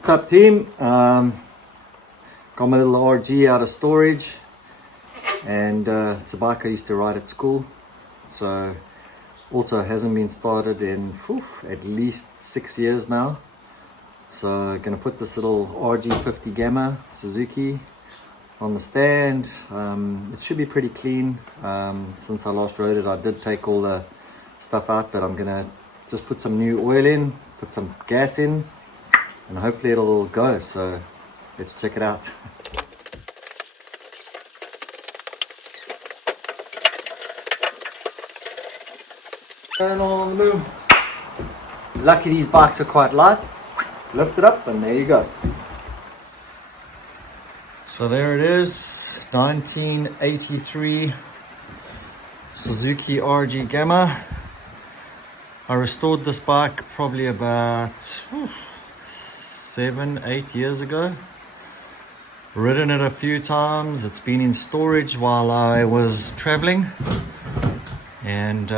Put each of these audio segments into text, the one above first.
What's up, team? Got my little RG out of storage, and it's a bike I used to ride at school, so also hasn't been started in at least 6 years now. So gonna put this little RG50 Gamma Suzuki on the stand. It should be pretty clean. Since I last rode it, I did take all the stuff out, but I'm gonna just put some new oil in, put some gas in, and hopefully it'll go. So let's check it out. Turn on the move. Lucky these bikes are quite light. Lift it up and there you go. So there it is, 1983 Suzuki RG Gamma. I restored this bike probably about 7-8 years ago. Ridden it a few times. It's been in storage while I was traveling, and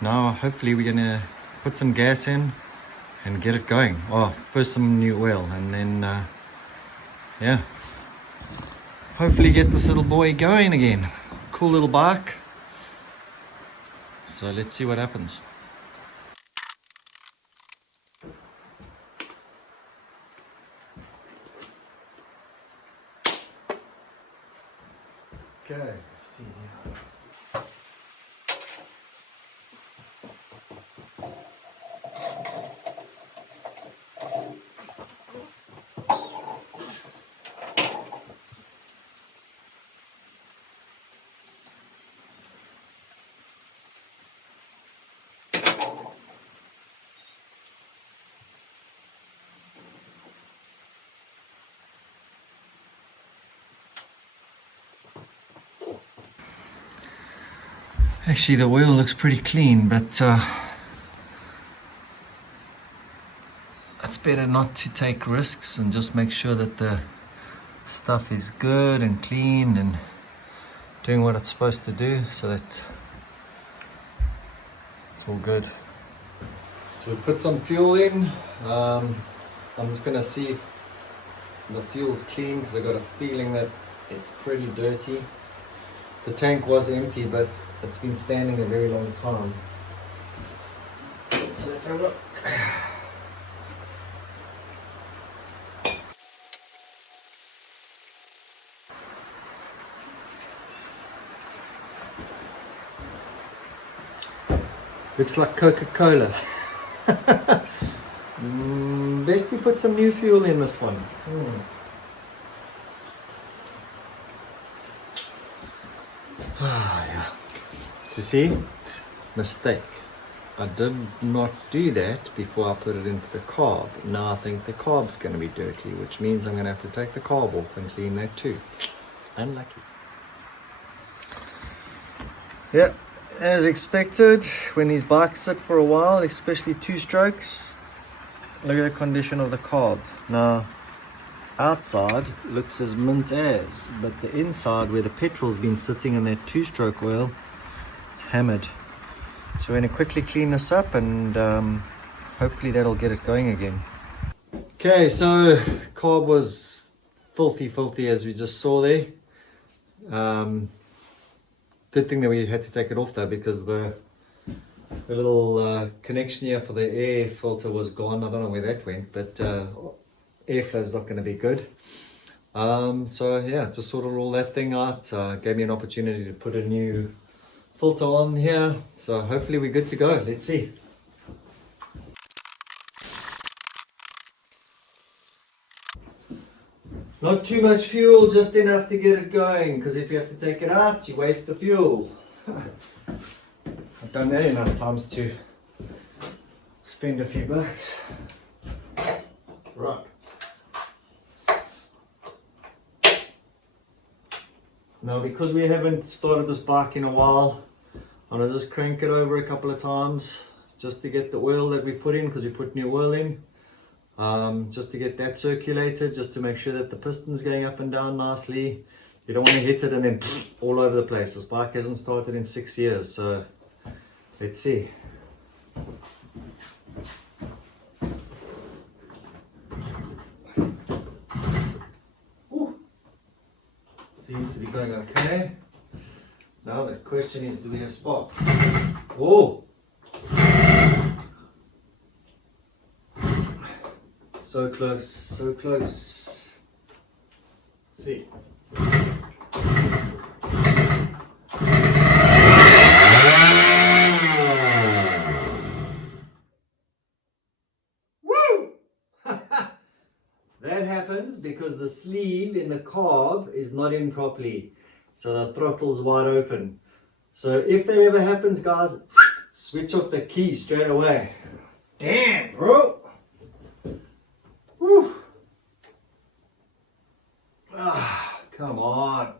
now hopefully we're gonna put some gas in and get it going. Oh, first some new oil, and then yeah, hopefully get this little boy going again. Cool little bike. So let's see what happens. Okay, let's see here. Actually, the oil looks pretty clean, but it's better not to take risks and just make sure that the stuff is good and clean and doing what it's supposed to do, so that it's all good. So we put some fuel in. I'm just going to see if the fuel's clean, because I got a feeling that it's pretty dirty. The tank was empty, but it's been standing a very long time. So let's have a look. Looks like Coca-Cola. Best we put some new fuel in this one. Yeah. So see, mistake. I did not do that before I put it into the carb. Now I think the carb's going to be dirty, which means I'm going to have to take the carb off and clean that too. Unlucky. Yeah, as expected, when these bikes sit for a while, especially two strokes, look at the condition of the carb. Now, outside looks as mint as, but the inside, where the petrol's been sitting in that two-stroke oil, it's hammered. So we're going to quickly clean this up, and hopefully that'll get it going again. Okay, so carb was filthy as we just saw there. Good thing that we had to take it off though, because the little connection here for the air filter was gone. I don't know where that went, but airflow is not going to be good. So yeah, just sorted all that thing out. Gave me an opportunity to put a new filter on here, so hopefully we're good to go. Let's see. Not too much fuel, just enough to get it going, because if you have to take it out, you waste the fuel. I've done that enough times to spend a few bucks. Right. Now, because we haven't started this bike in a while, I'm going to just crank it over a couple of times just to get the oil that we put in, because we put new oil in. Just to get that circulated, just to make sure that the piston's going up and down nicely. You don't want to hit it and then all over the place. This bike hasn't started in 6 years, so let's see. question is, do we have spark? Oh! So close, so close. Let's see. Woo! That happens because the sleeve in the carb is not in properly. So the throttle's wide open. So if that ever happens, guys, switch off the key straight away. Damn, bro! Woo. Ah, come on.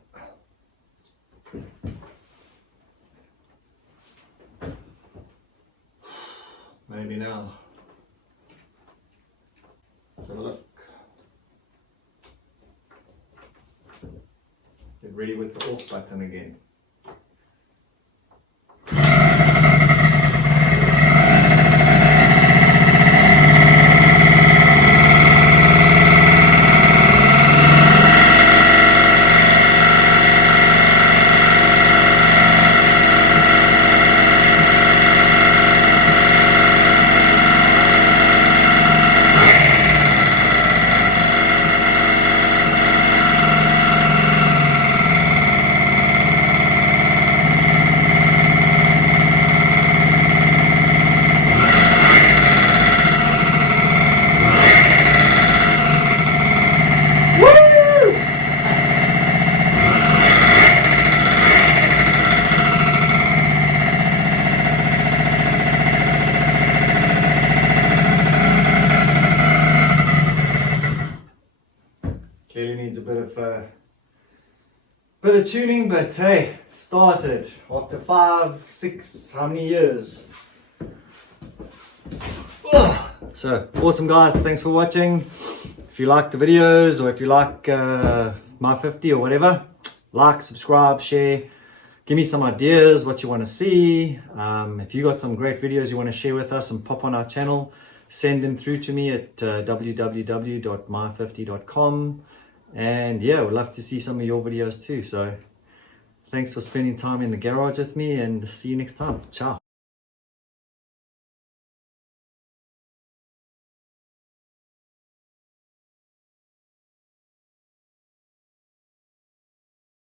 Maybe now. Let's have a look. Get ready with the off button again. Clearly needs a bit of tuning, but hey, started after 5, 6, how many years? Ugh. So awesome, guys, thanks for watching. If you like the videos, or if you like my 50 or whatever, like, subscribe, share, give me some ideas what you want to see. If you got some great videos you want to share with us and pop on our channel, send them through to me at www.my50.com. And yeah, we'd love to see some of your videos too. So thanks for spending time in the garage with me, and see you next time. Ciao.